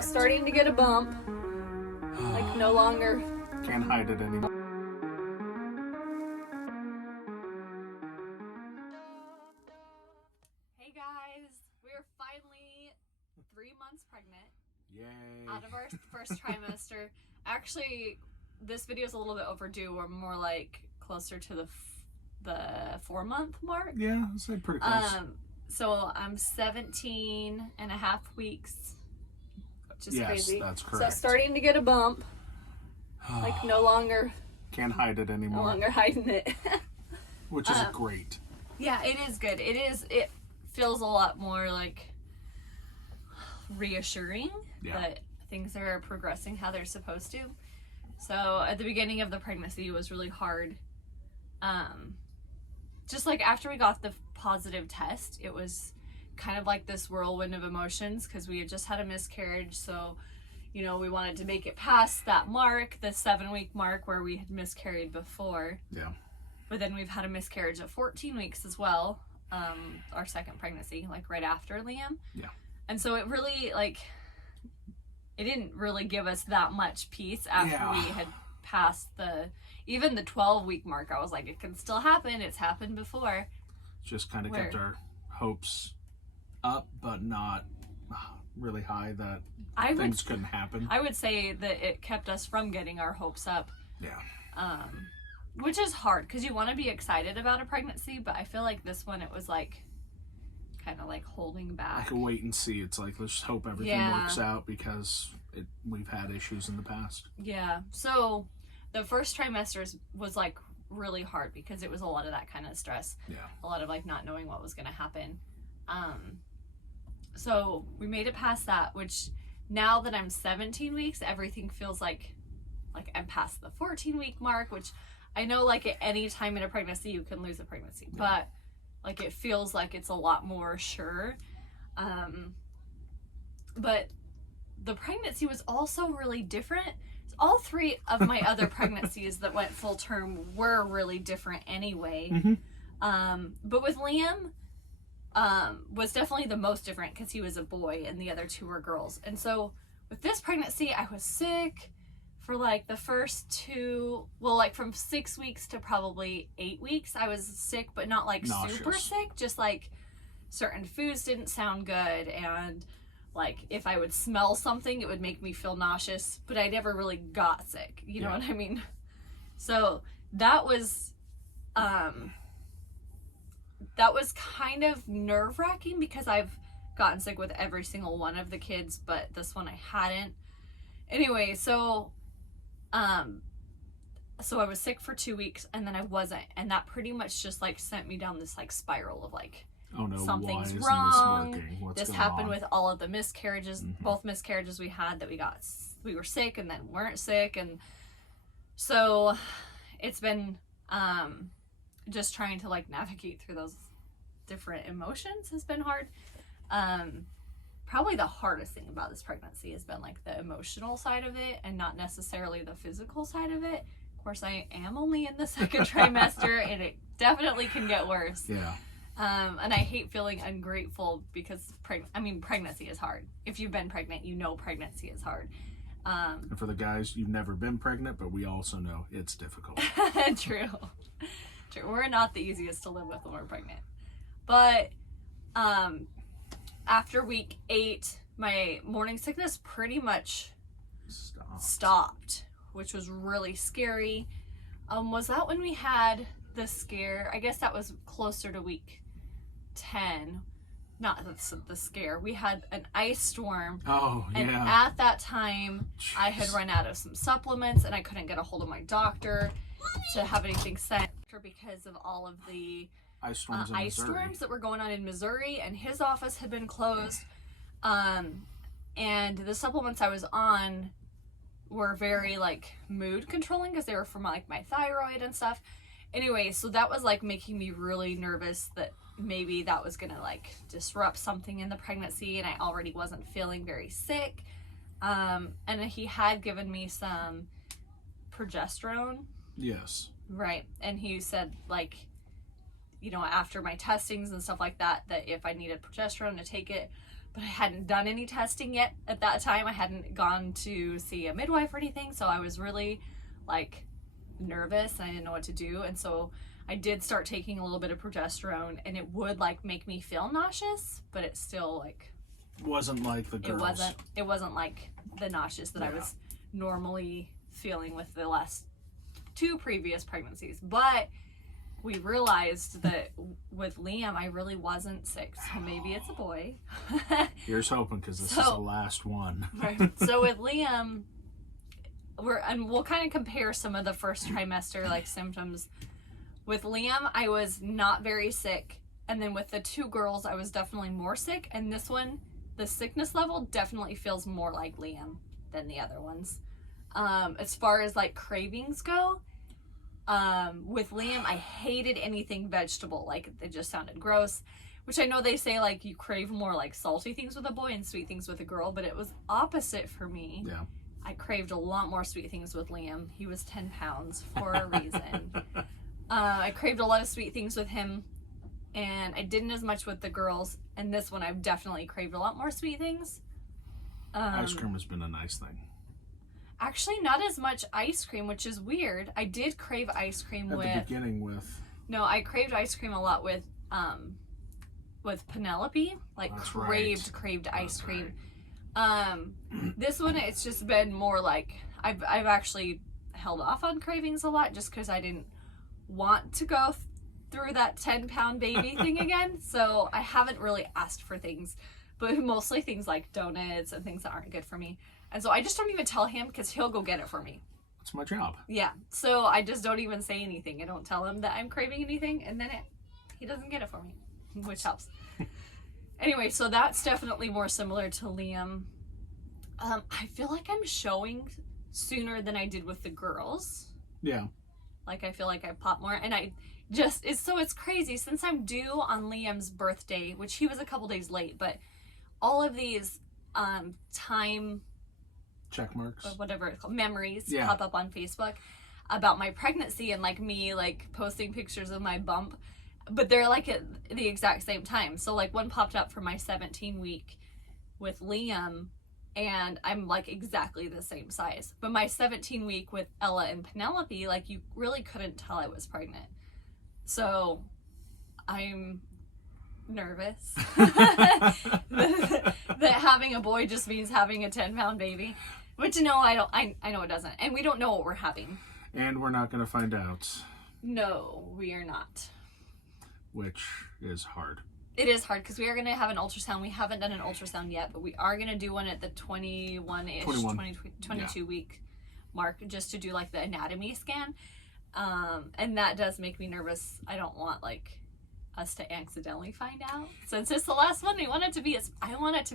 Starting to get a bump. Like no longer. Can't hide it anymore. Hey guys, we're finally 3 months pregnant. Yay. Out of our first trimester. Actually, this video is a little bit overdue. We're more like closer to the 4-month mark. Yeah, I'd say pretty close. So I'm 17 and a half weeks, which is crazy. Yes, that's correct. So starting to get a bump. Like no longer. Can't hide it anymore. No longer hiding it. Which is great. Yeah, it is good. It feels a lot more like reassuring that things are progressing how they're supposed to. So at the beginning of the pregnancy, it was really hard. Just like after we got the positive test, it was kind of like this whirlwind of emotions because we had just had a miscarriage. So, you know, we wanted to make it past that mark, the 7-week mark where we had miscarried before. Yeah. But then we've had a miscarriage at 14 weeks as well. Our second pregnancy, like right after Liam. Yeah. And so it really, like, it didn't really give us that much peace after we had passed even the 12-week mark. I was like, it can still happen. It's happened before. Just kind of kept our hopes up, but not really high that things couldn't happen. I would say that it kept us from getting our hopes up. Yeah. Which is hard because you want to be excited about a pregnancy, but I feel like this one, it was like kind of like holding back. Like a wait and see. It's like, let's hope everything works out because we've had issues in the past. Yeah. So the first trimester was like really hard because it was a lot of that kind of stress. Yeah. A lot of like not knowing what was going to happen. So we made it past that, which now that I'm 17 weeks, everything feels like I'm past the 14-week mark, which I know like at any time in a pregnancy you can lose a pregnancy, but like it feels like it's a lot more sure. But the pregnancy was also really different. All 3 of my other pregnancies that went full term were really different anyway. Mm-hmm. But with Liam, was definitely the most different because he was a boy and the other 2 were girls. And so with this pregnancy, I was sick for like the first 2, well, like from 6 weeks to probably 8 weeks. I was sick, but not like super sick, just like certain foods didn't sound good. And like if I would smell something, it would make me feel nauseous, but I never really got sick. You know what I mean? So that was kind of nerve-wracking because I've gotten sick with every single one of the kids, but this one I hadn't. Anyway, so I was sick for 2 weeks and then I wasn't, and that pretty much just like sent me down this like spiral of like, oh no, something's why wrong. Isn't this working? What's this going happened on? with all of the miscarriages, both miscarriages we had that we were sick and then weren't sick, and so it's been just trying to like navigate through those different emotions has been hard. Probably the hardest thing about this pregnancy has been like the emotional side of it and not necessarily the physical side of it. Of course, I am only in the second trimester and it definitely can get worse. Yeah. And I hate feeling ungrateful because pregnancy is hard. If you've been pregnant, you know pregnancy is hard. And for the guys, you've never been pregnant, but we also know it's difficult. True. We're not the easiest to live with when we're pregnant. But after week 8, my morning sickness pretty much stopped, which was really scary. Was that when we had the scare? I guess that was closer to week 10. Not the scare. We had an ice storm. Oh, yeah. And at that time, I had run out of some supplements and I couldn't get a hold of my doctor to have anything sent because of all of the ice storms that were going on in Missouri, and his office had been closed. And the supplements I was on were very like mood controlling because they were for like my thyroid and stuff. Anyway, so that was like making me really nervous that maybe that was gonna like disrupt something in the pregnancy, and I already wasn't feeling very sick. And he had given me some progesterone. Yes. Right. And he said like, you know, after my testings and stuff like that, that if I needed progesterone to take it. but I hadn't done any testing yet at that time. I hadn't gone to see a midwife or anything, so I was really like nervous and I didn't know what to do. And so I did start taking a little bit of progesterone, and it would like make me feel nauseous, but it still like wasn't like the girls. It wasn't like the nauseous that I was normally feeling with the last 2 previous pregnancies. But we realized that with Liam, I really wasn't sick, so maybe it's a boy. Here's hoping, because this is the last one. Right. So with Liam, we'll kind of compare some of the first trimester like symptoms. With Liam, I was not very sick, and then with the 2 girls, I was definitely more sick. And this one, the sickness level definitely feels more like Liam than the other ones. As far as like cravings go, with Liam, I hated anything vegetable. Like, it just sounded gross, which I know they say like you crave more like salty things with a boy and sweet things with a girl, but it was opposite for me. Yeah. I craved a lot more sweet things with Liam. He was 10 pounds for a reason. I craved a lot of sweet things with him, and I didn't as much with the girls. And this one, I've definitely craved a lot more sweet things. Ice cream has been a nice thing. Actually, not as much ice cream, which is weird. I did crave ice cream at the beginning with. No, I craved ice cream a lot with Penelope. Like, That's craved ice cream. Right. This one, it's just been more like I've actually held off on cravings a lot just because I didn't want to go through that 10-pound baby thing again. So I haven't really asked for things, but mostly things like donuts and things that aren't good for me. And so I just don't even tell him, because he'll go get it for me. It's my job. Yeah. So I just don't even say anything. I don't tell him that I'm craving anything, and then he doesn't get it for me, which helps. Anyway, so that's definitely more similar to Liam. I feel like I'm showing sooner than I did with the girls. Yeah. Like, I feel like I pop more, and it's crazy since I'm due on Liam's birthday, which he was a couple days late, but all of these time check marks or whatever it's called, memories pop up on Facebook about my pregnancy, and like me like posting pictures of my bump, but they're like at the exact same time. So like one popped up for my 17-week with Liam, and I'm like exactly the same size. But my 17-week with Ella and Penelope, like you really couldn't tell I was pregnant. So I'm nervous that having a boy just means having a 10-pound baby, which no, I know it doesn't, and we don't know what we're having, and we're not going to find out. No, we are not, which is hard. It is hard because we are going to have an ultrasound. We haven't done an ultrasound yet, but we are going to do one at the 22 week mark, just to do like the anatomy scan, and that does make me nervous. I don't want like us to accidentally find out. Since it's the last one, I want it to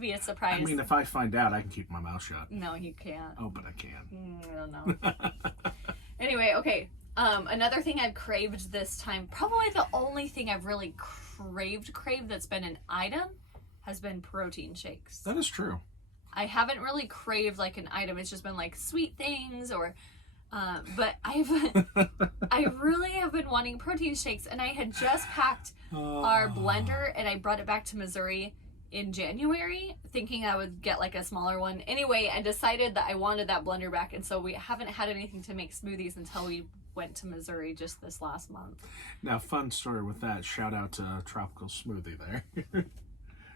be a surprise. I mean, if I find out, I can keep my mouth shut. No, you can't. Oh, but I can. I don't know. Anyway, okay. Another thing I've craved this time, probably the only thing I've really craved that's been an item, has been protein shakes. That is true. I haven't really craved like an item. It's just been like sweet things or but I really have been wanting protein shakes, and I had just packed our blender and I brought it back to Missouri in January thinking I would get like a smaller one. Anyway, I decided that I wanted that blender back, and so we haven't had anything to make smoothies until we went to Missouri just this last month. Now, fun story with that. Shout out to Tropical Smoothie there.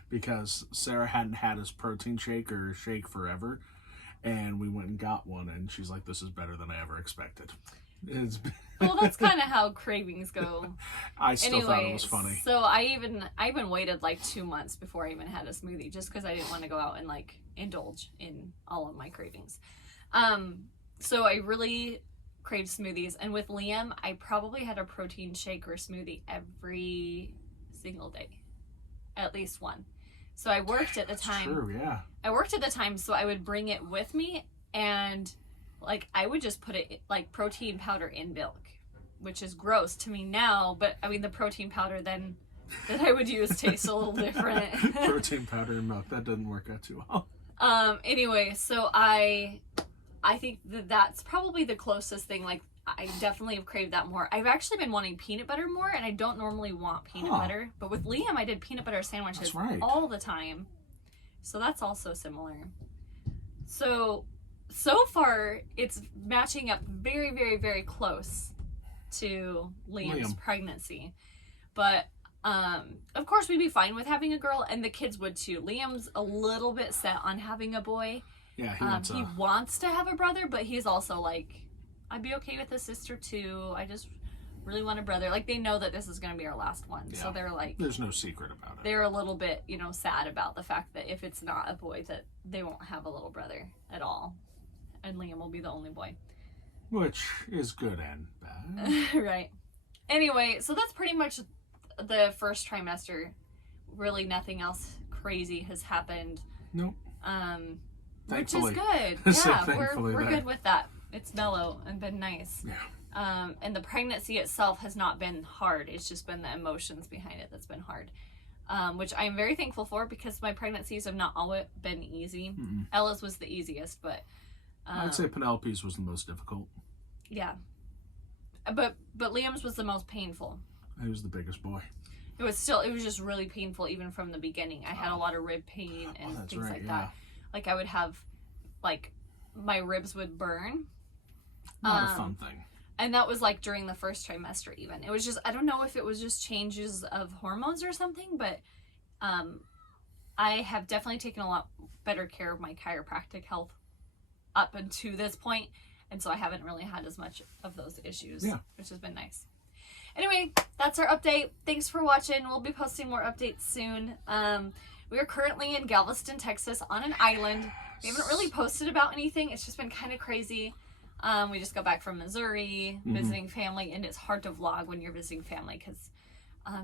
Because Sarah hadn't had his protein shake or shake forever. And we went and got one, and she's like, this is better than I ever expected. Well, that's kind of how cravings go. I still thought it was funny. So I even waited like 2 months before I even had a smoothie, just because I didn't want to go out and like indulge in all of my cravings. So I really craved smoothies, and with Liam, I probably had a protein shake or smoothie every single day, at least one. So I worked at the time. True, yeah. I worked at the time, so I would bring it with me, and like I would just put it like protein powder in milk, which is gross to me now, but I mean the protein powder then that I would use tastes a little different. Protein powder in milk, that doesn't work out too well. Anyway, so I think that's probably the closest thing. Like, I definitely have craved that more. I've actually been wanting peanut butter more, and I don't normally want peanut butter. But with Liam, I did peanut butter sandwiches all the time. So that's also similar. So far, it's matching up very, very, very close to Liam's pregnancy. But, of course, we'd be fine with having a girl, and the kids would too. Liam's a little bit set on having a boy. Yeah, he wants to have a brother, but he's also like, I'd be okay with a sister too. I just really want a brother. Like, they know that this is going to be our last one. Yeah. So they're like... There's no secret about it. They're a little bit, sad about the fact that if it's not a boy, that they won't have a little brother at all. And Liam will be the only boy. Which is good and bad. Right. Anyway, so that's pretty much the first trimester. Really nothing else crazy has happened. Nope. Which is good. Yeah, we're good with that. It's mellow and been nice. Yeah. And the pregnancy itself has not been hard. It's just been the emotions behind it that's been hard. Which I am very thankful for, because my pregnancies have not always been easy. Mm-mm. Ella's was the easiest, but... I'd say Penelope's was the most difficult. Yeah. But Liam's was the most painful. He was the biggest boy. It was just really painful even from the beginning. I had a lot of rib pain and things like that. Like, I would have, like, my ribs would burn. Not a fun thing. And that was, like, during the first trimester even. It was just, I don't know if it was just changes of hormones or something, but I have definitely taken a lot better care of my chiropractic health up until this point. And so I haven't really had as much of those issues, which has been nice. Anyway, that's our update. Thanks for watching. We'll be posting more updates soon. We are currently in Galveston, Texas on an island. We haven't really posted about anything. It's just been kind of crazy. We just got back from Missouri, visiting family, and it's hard to vlog when you're visiting family because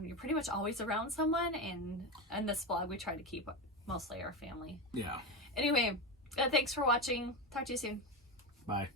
you're pretty much always around someone, and in this vlog we try to keep mostly our family. Yeah. Anyway, thanks for watching. Talk to you soon. Bye.